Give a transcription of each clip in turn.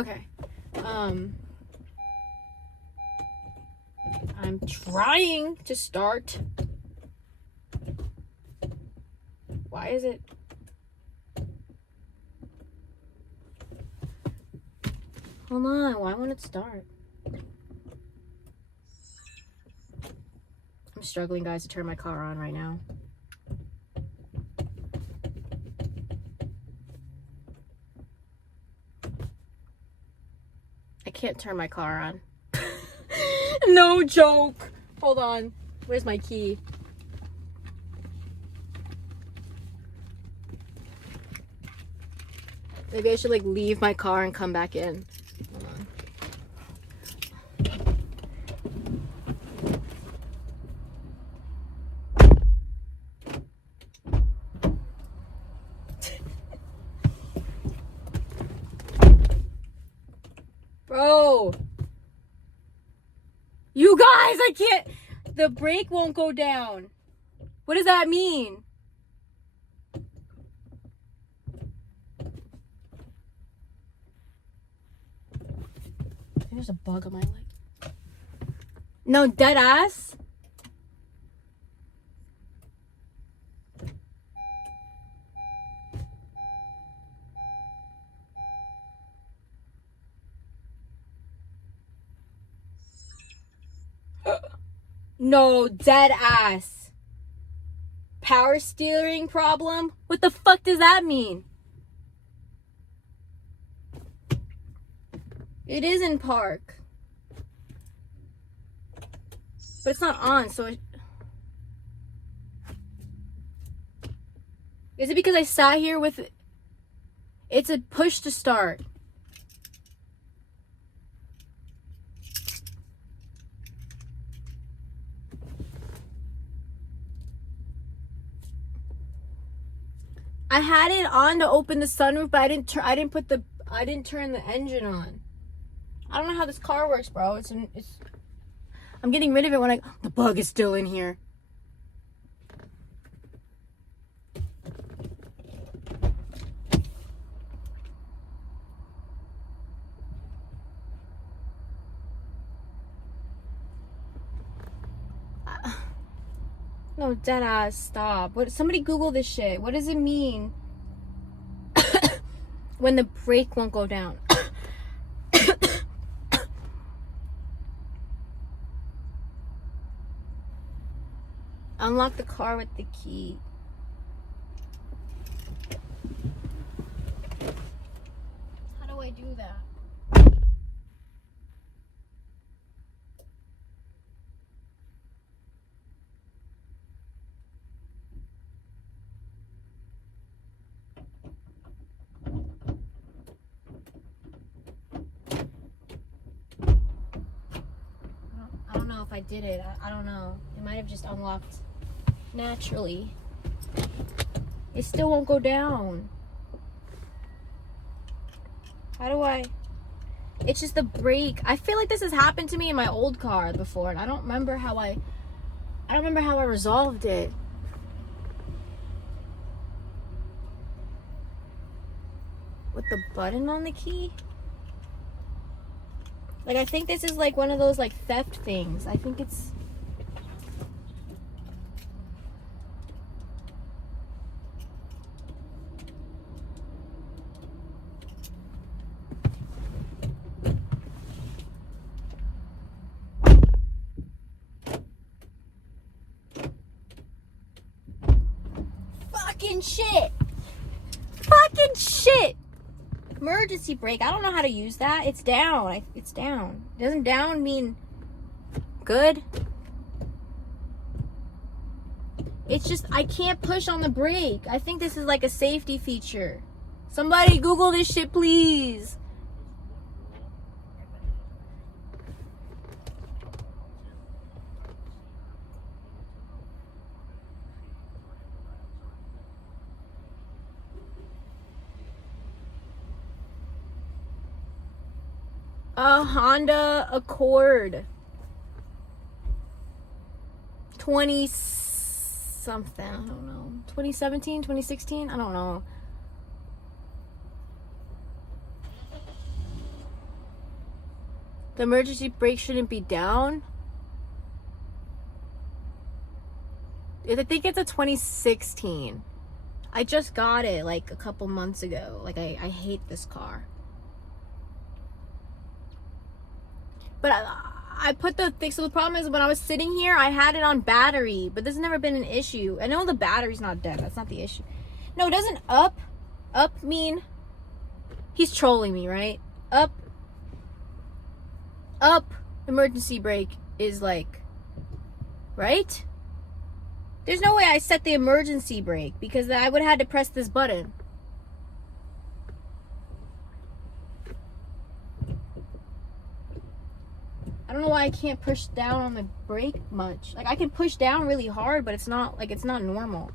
Okay. I'm trying to start. Why is it? Hold on. Why won't it start? I'm struggling, guys, to turn my car on right now. I can't turn my car on. No joke. Hold on. Where's my key? Maybe I should like leave my car and come back in. Hold on. Bro. You guys, I can't. The brake won't go down. What does that mean? There's a bug on my leg. No, dead ass. No, dead ass. Power steering problem? What the fuck does that mean? It is in park. But it's not on, so it... Is it because I sat here with... It's a push to start. I had it on to open the sunroof, but I didn't turn the engine on. I don't know how this car works, bro. I'm getting rid of it when the bug is still in here. No, deadass, stop. Somebody Google this shit. What does it mean when the brake won't go down? Unlock the car with the key. How do I do that? I don't know if I did it. I don't know. It might have just unlocked naturally. It still won't go down. How do I... It's just the brake. I feel like this has happened to me in my old car before, and I don't remember how I resolved it. With the button on the key? Like, I think this is like one of those like theft things. I think it's... Fucking shit! Fucking shit! Emergency brake. I don't know how to use that. It's down. It's down. Doesn't down mean good? It's just I can't push on the brake. I think this is like a safety feature. Somebody Google this shit, please. A Honda Accord 20 something, I don't know, 2017, 2016, I don't know. The emergency brake shouldn't be down. I think it's a 2016. I just got it like a couple months ago. Like I hate this car. But I put the thing, so the problem is when I was sitting here, I had it on battery, but this has never been an issue. I know the battery's not dead. That's not the issue. No, it doesn't up mean he's trolling me, right? Up emergency brake is like, right? There's no way I set the emergency brake because I would have had to press this button. I don't know why I can't push down on the brake much. Like I can push down really hard, but it's not normal.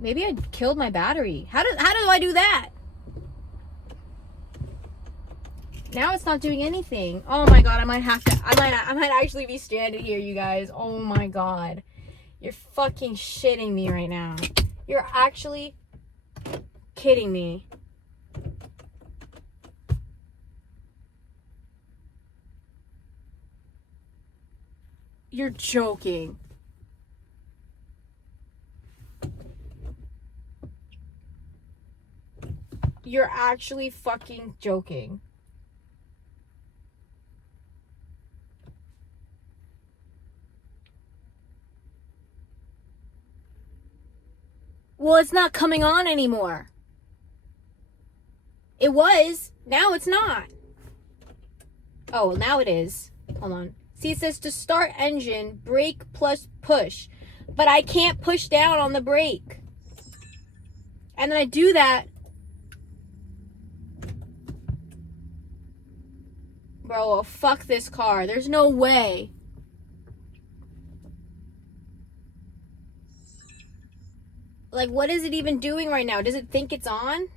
Maybe I killed my battery. How do I do that? Now it's not doing anything. Oh my god, I might actually be stranded here, you guys. Oh my god. You're fucking shitting me right now. You're actually kidding me. You're joking. You're actually fucking joking. Well, it's not coming on anymore. It was. Now it's not. Oh, well, now it is. Hold on. See, it says to start engine, brake plus push. But I can't push down on the brake. And then I do that. Bro, fuck this car. There's no way. Like, what is it even doing right now? Does it think it's on?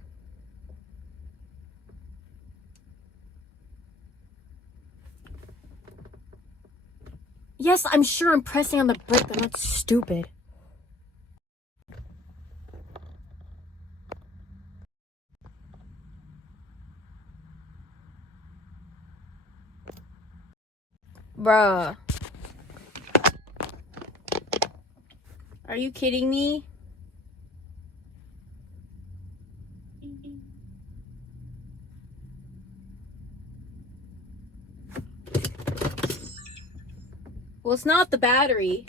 Yes, I'm sure I'm pressing on the brake, but I'm not stupid. Bruh. Are you kidding me? Well, it's not the battery.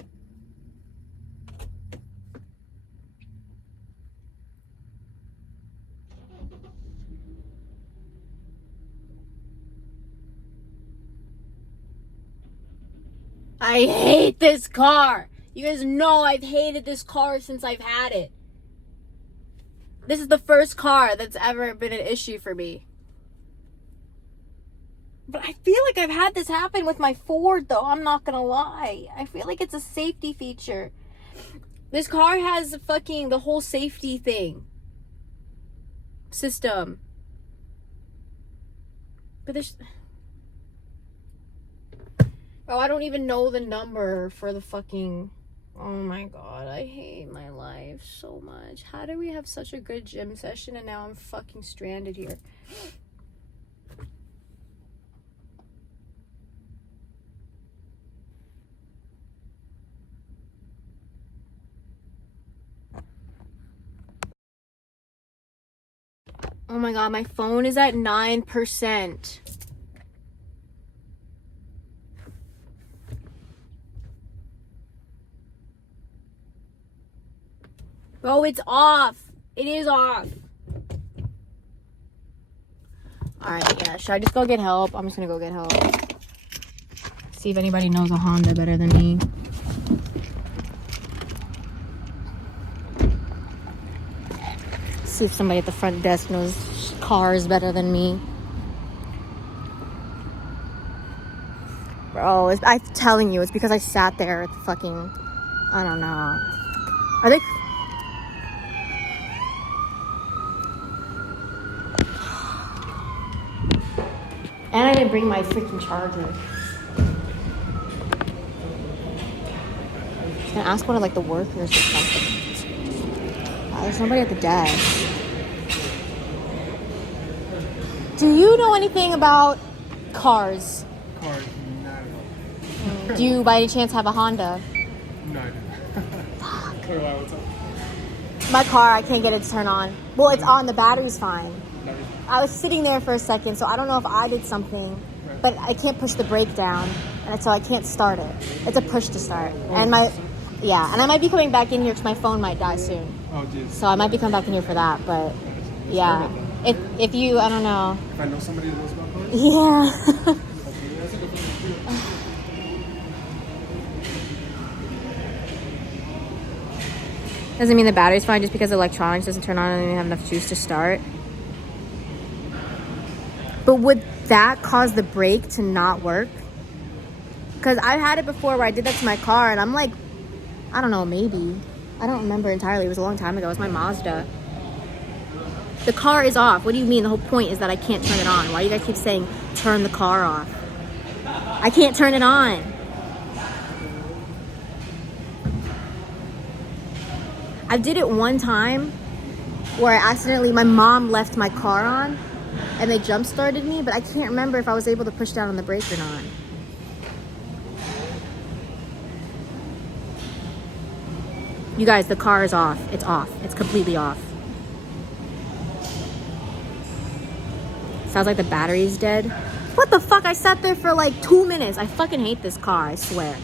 I hate this car. You guys know I've hated this car since I've had it. This is the first car that's ever been an issue for me. But I feel like I've had this happen with my Ford, though. I'm not gonna lie. I feel like it's a safety feature. This car has the whole safety system. But there's... Oh, I don't even know the number for the fucking... Oh my god, I hate my life so much. How do we have such a good gym session and now I'm fucking stranded here? Oh my god, my phone is at 9%. Bro, it's off. It is off. Alright, yeah. Should I just go get help? I'm just gonna go get help. See if anybody knows a Honda better than me. See if somebody at the front desk knows cars better than me. Bro, I'm telling you, it's because I sat there at the fucking... I don't know. Are they... And I didn't bring my freaking charger. can ask one of like the workers or something. There's nobody at the desk. Do you know anything about cars? Cars, not at all. Do you by any chance have a Honda? No, I don't. Fuck. Wait, what's up? My car, I can't get it to turn on. Well, it's on. The battery's fine. No, I was sitting there for a second, so I don't know if I did something, but I can't push the brake down, and so I can't start it. It's a push to start. And and I might be coming back in here because my phone might die soon. oh, jeez. So I might be coming back in here for that, but yeah. If you, I don't know. If I know somebody that knows about cars? Yeah. That's a good thing. Doesn't mean the battery's fine just because the electronics doesn't turn on and you have enough juice to start. But would that cause the brake to not work? Because I've had it before where I did that to my car and I'm like, I don't know, maybe. I don't remember entirely. It was a long time ago. It was my Mazda. The car is off. What do you mean? The whole point is that I can't turn it on. Why do you guys keep saying turn the car off? I can't turn it on. I did it one time where I accidentally, my mom left my car on and they jump started me, but I can't remember if I was able to push down on the brake or not. You guys, the car is off. It's off. It's completely off. Sounds like the battery's dead. What the fuck? I sat there for like 2 minutes. I fucking hate this car, I swear.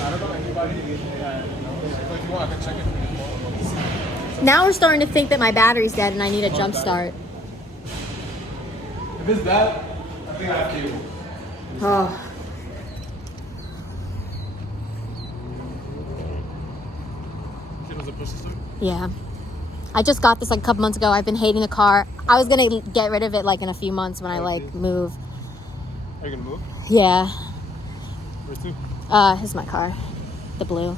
I don't know anybody. If you want, I can check it. Now we're starting to think that my battery's dead and I need a jump start. If it's that, I think I have cable. Oh. Does it push to start? Yeah. I just got this like a couple months ago. I've been hating the car. I was gonna get rid of it like in a few months when I like move. Are you gonna move? Yeah. Where to? Here's my car. The blue.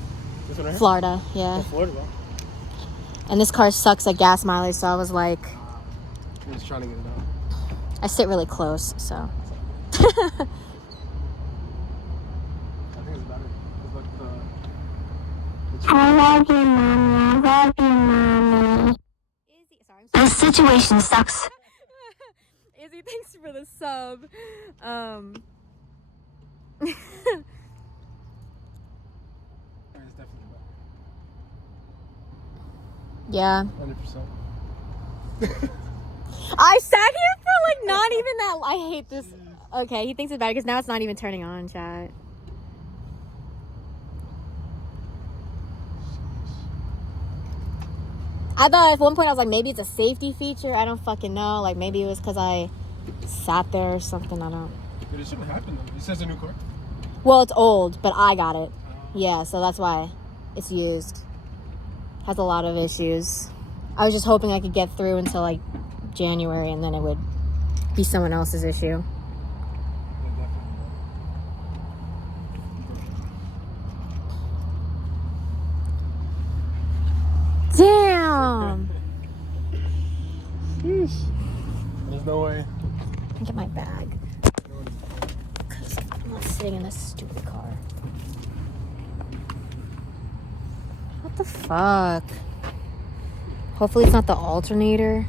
This one right here? Florida, yeah. Oh, Florida, bro. And this car sucks at gas mileage, so I was like, I'm just trying to get it out. I sit really close, so. I think it's better. It's like I love you, mommy. I love you, mommy. This situation sucks. Izzy, thanks for the sub. It's definitely better. Yeah. 100%. I sat here for like not even that. I hate this. Okay, he thinks it's bad because now it's not even turning on, chat. I thought at one point I was like, maybe it's a safety feature. I don't fucking know. Like maybe it was because I sat there or something. I don't. But it shouldn't happen though. It says a new car. Well, it's old, but I got it. Yeah, so that's why it's used. Has a lot of issues. I was just hoping I could get through until like January and then it would be someone else's issue. Damn! Sheesh. There's no way. Let me get my bag. Because I'm not sitting in this stupid car. What the fuck? Hopefully it's not the alternator.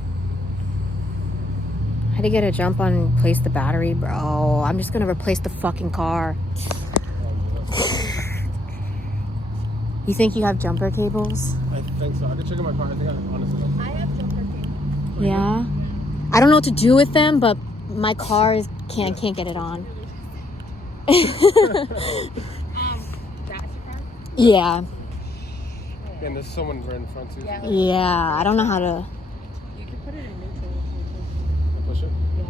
I had to get a jump on and replace the battery, bro. I'm just gonna replace the fucking car. You think you have jumper cables? I think so. I can check in my car. I think I honestly don't. I have jumper cables. Yeah. I don't know what to do with them, but my car can't get it on. That's your car? Yeah. And there's someone right in front too. Yeah. Yeah. I don't know how to. You can put it in neutral. Push it. Yeah.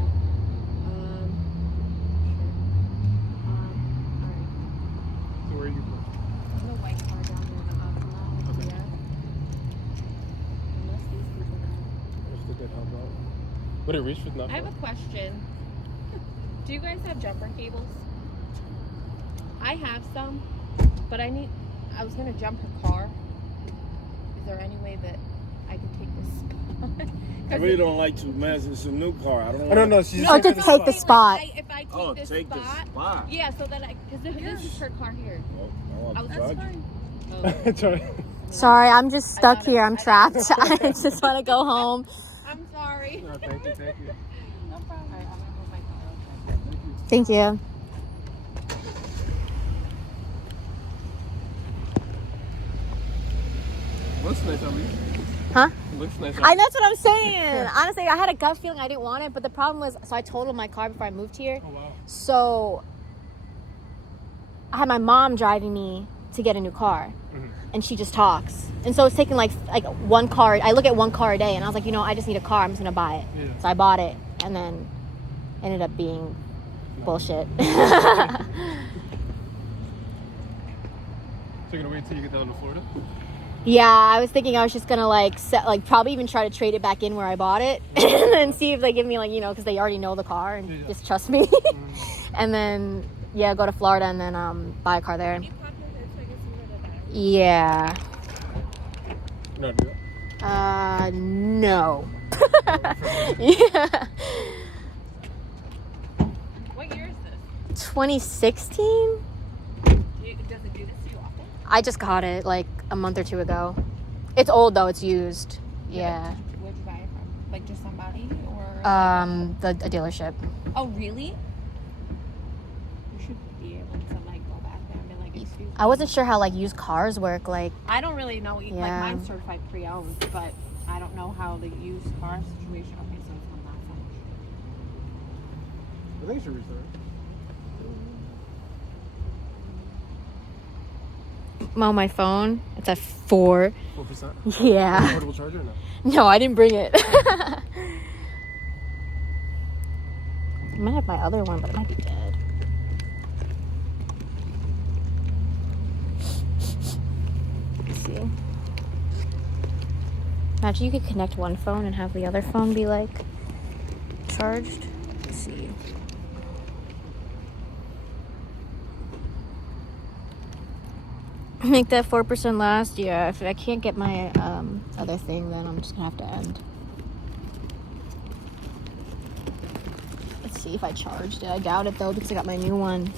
Sure. So where are you? The white car down there, the Aqua. Okay. Yeah. Unless these people can. If they did help out. Would it reach with nothing? I have a question. Do you guys have jumper cables? I have some, but I was gonna jump her car. Is there any way that I could take this I really don't like to mess. It's a new car. I don't. I don't know. She's Oh, to take the spot. If I take Oh, this take spot, the spot. yeah, so that because this is her car here. Oh, Oh, that's charge you. fine. Sorry. Sorry, I'm just stuck here. I'm trapped. I just want to go home. I'm sorry. No, thank you. No problem. All right, I'm gonna move my car. Okay. Thank you. Looks nice on me. Huh? Looks nice on I that's what I'm saying. Honestly, I had a gut feeling I didn't want it, but the problem was, so I totaled my car before I moved here. Oh, wow. So I had my mom driving me to get a new car, and she just talks, and so it's taking like one car. I look at one car a day, and I was like, you know, I just need a car. I'm just gonna buy it. Yeah. So I bought it, and then ended up being bullshit. So you're gonna wait till you get down to Florida? Yeah, I was thinking I was just gonna probably even try to trade it back in where I bought it, and then see if they give me because they already know the car and just trust me, and then go to Florida and then buy a car there. Can you pop your hood so I can see where the battery is? Yeah. No, do that. No. Yeah. What year is this? 2016. Does it do this to you often? I just got it like a month or two ago. It's old though. It's used. Yeah. Where'd you buy it from? Like just somebody or? A dealership. Oh really? You should be able to like go back there and be like, excuse me. I wasn't sure how used cars work. Like, I don't really know. Like Yeah. mine's certified pre-owned, but I don't know how the used car situation. Okay, so it's not that much. I think you should restart. on my phone, it's at 4. 4%? Yeah. Portable charger or no? No, I didn't bring it. I might have my other one, but it might be dead. Let's see. Imagine you could connect one phone and have the other phone be charged. Let's see. Make that 4% last. Yeah, if I can't get my other thing, then I'm just gonna have to end. Let's see if I charged it. I doubt it though because I got my new one.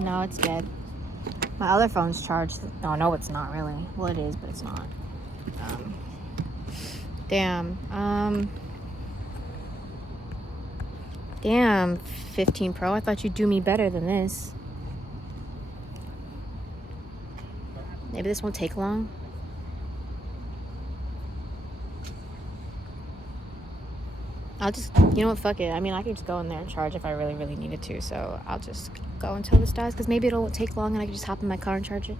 No, it's dead. My other phone's charged. No, it's not really. Well, it is, but it's not. Damn, 15 Pro. I thought you'd do me better than this. Maybe this won't take long. I'll just, you know what, fuck it. I mean, I can just go in there and charge if I really, really needed to. So I'll just go until this dies, because maybe it'll take long and I can just hop in my car and charge it.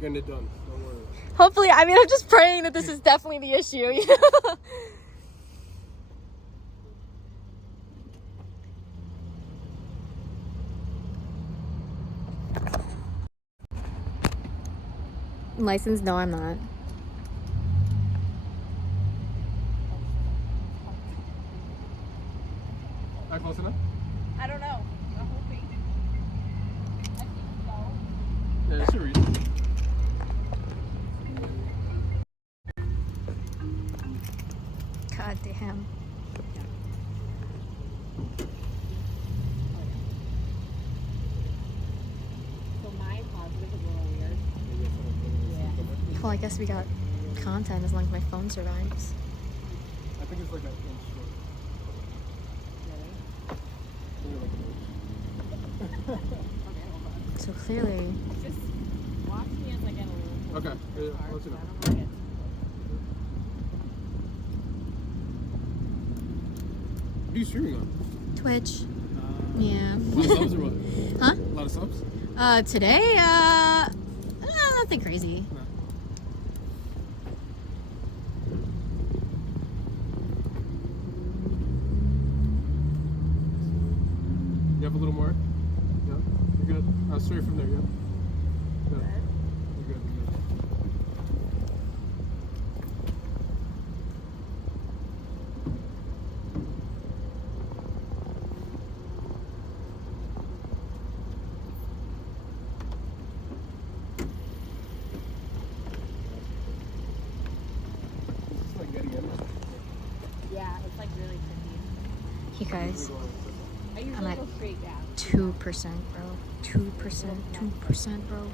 Getting it done. Don't worry. Hopefully, I mean, I'm just praying that this is definitely the issue. You know? Licensed? No, I'm not. Not close enough? I don't know. I'm hoping. I think so. Yeah, it should reach. God damn. So my positive is a little weird. Well, I guess we got content as long as my phone survives. I think it's like that inch short. So clearly, Just watch me as I get a little Okay, yeah, closer. I'll let you know. I don't want to get What are you streaming on? Twitch. Yeah. A lot of subs or what? Huh? A lot of subs? Today, nothing crazy. No. You have a little more? Yeah? You're good? Straight from there, yeah? Good. You're good. like really pretty. You guys, I usually I'm at go straight down. 2%, bro. 2%, bro.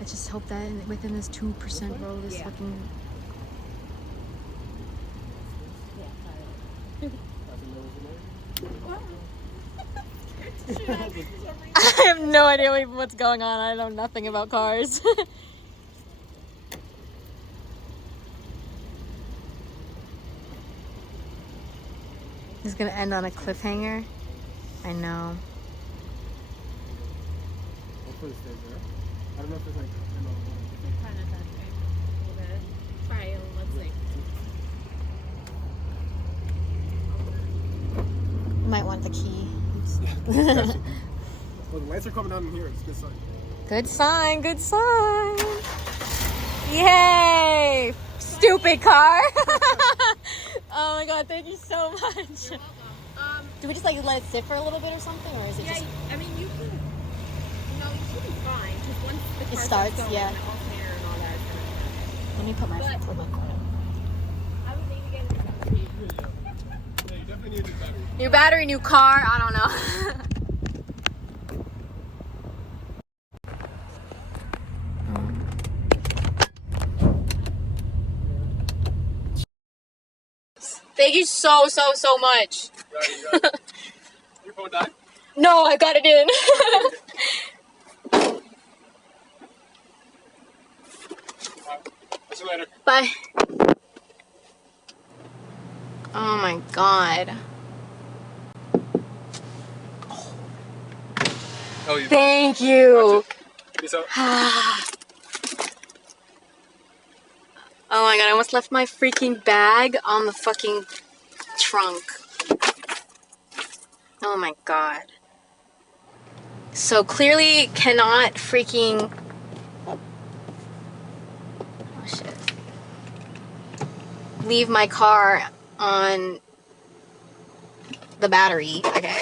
I just hope that within this 2%, bro, this fucking... I have no idea what's going on. I know nothing about cars. This is gonna end on a cliffhanger. I know. Hopefully it stays there. I don't know if it's like, you know, It kind of does it a little bit. Try it. Let's see. You might want the key. well, the lights are coming down in here. It's a good sign. Good sign, good sign. Yay! Stupid car. Oh my god, thank you so much. You're welcome. Do we just like let it sit for a little bit or something, or is it Yeah, just... I mean, you can. No, you should be fine. Just once the car starts, going, yeah. the alternator and all that is gonna. Let me put my But- foot my car. I would need to get it. Yeah, you definitely need a new battery. New battery, new car, I don't know. Thank you so much. Your phone died? No, I got it in. See you later. Bye. Oh my god. Oh, you. Thank you. Peace out. Oh my god, I almost left my freaking bag on the fucking trunk. Oh my god. So clearly cannot freaking... Oh shit. Leave my car on the battery. Okay.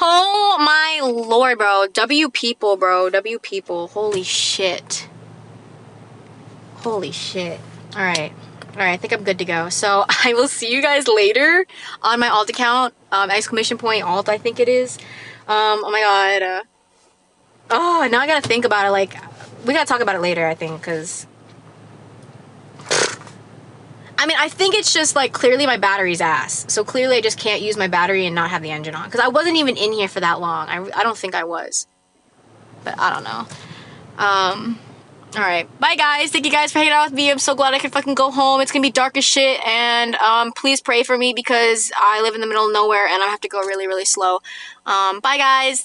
Oh my lord, bro. W people, bro. W people. Holy shit. Holy shit. Alright. Alright, I think I'm good to go. So, I will see you guys later on my alt account. Exclamation point alt, I think it is. Oh my god. Oh, now I gotta think about it. Like, we gotta talk about it later, I think, because... I mean, I think it's just, like, clearly my battery's ass. So, clearly I just can't use my battery and not have the engine on. Because I wasn't even in here for that long. I don't think I was. But, I don't know. Alright, bye guys. Thank you guys for hanging out with me. I'm so glad I can fucking go home. It's gonna be dark as shit, and please pray for me because I live in the middle of nowhere and I have to go really, really slow. Bye guys.